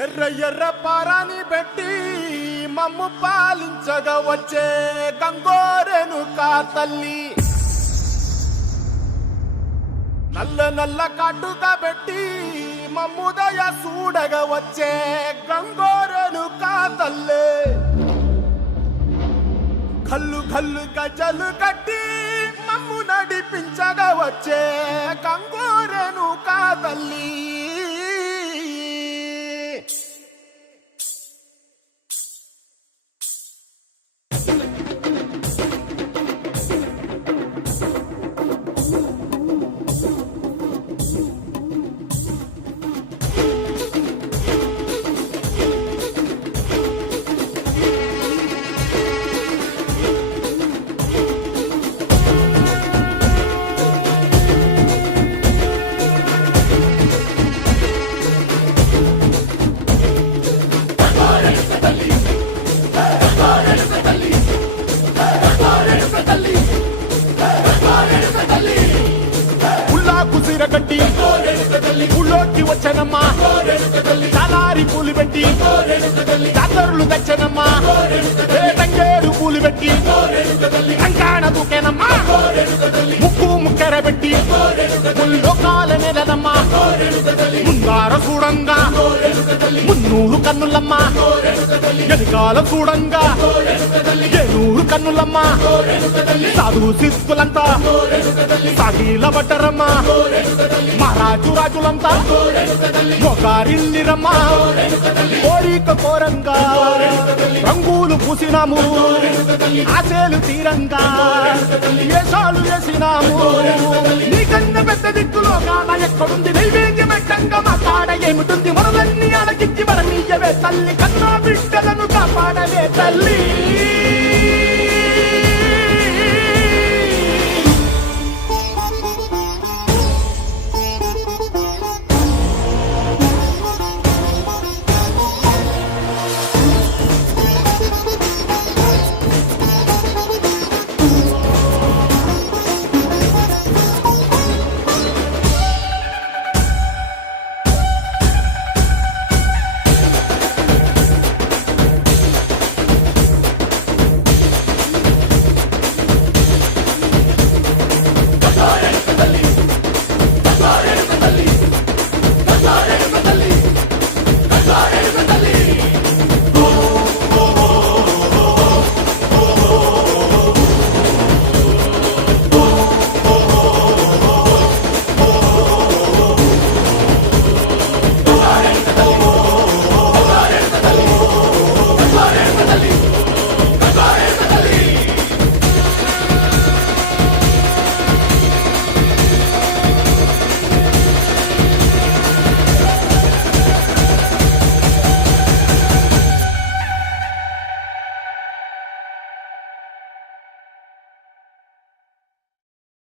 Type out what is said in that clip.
ఎర్ర ఎర్ర పారాని పెట్టి మమ్ము పాలించగా వచ్చే గంగోరెను కా తల్లి, నల్ల నల్ల కాటుగా పెట్టి మమ్ముదయ చూడగా వచ్చే గంగోరెను కా తల్లి, కల్లు కల్లు గజలు కట్టి మమ్ము నడిపించగా వచ్చే గంగోరెను కా తల్లి. కట్టి ఊళ్ళోకి వచ్చనమ్మా, చాలారి పూలు పెట్టి జాతరులు తెచ్చనమ్మా, తంగేడు పూలు పెట్టి కంకాణ దూకేనమ్మా, ముక్కు ముక్కెర పెట్టి లోకాల నెలనమ్మా, ముందార చూడంగా మున్నూరు కన్నులమ్మా, ఎనకాల చూడంగా ఏనూరు కన్నులమ్మా, సాధు సిద్ధులంతా సాగిల పట్టరమ్మా, మహారాజు రాజులంతా మొగారిల్లిరమ్మా, కోరిక కోరంగా రంగులు పూసినాము, ఆశలు తీరంగా వేషాలు వేసినాము, నీకన్నా పెద్ద దిక్కులో కాన ఎక్కడుంది నైవేద్యం ఎట్టంగా మా కాడ ఏమిటుంది, మనలన్నీ అడగించి మన నీయవే తల్లి, కన్నా బిడ్డలను కాపాడవే తల్లి.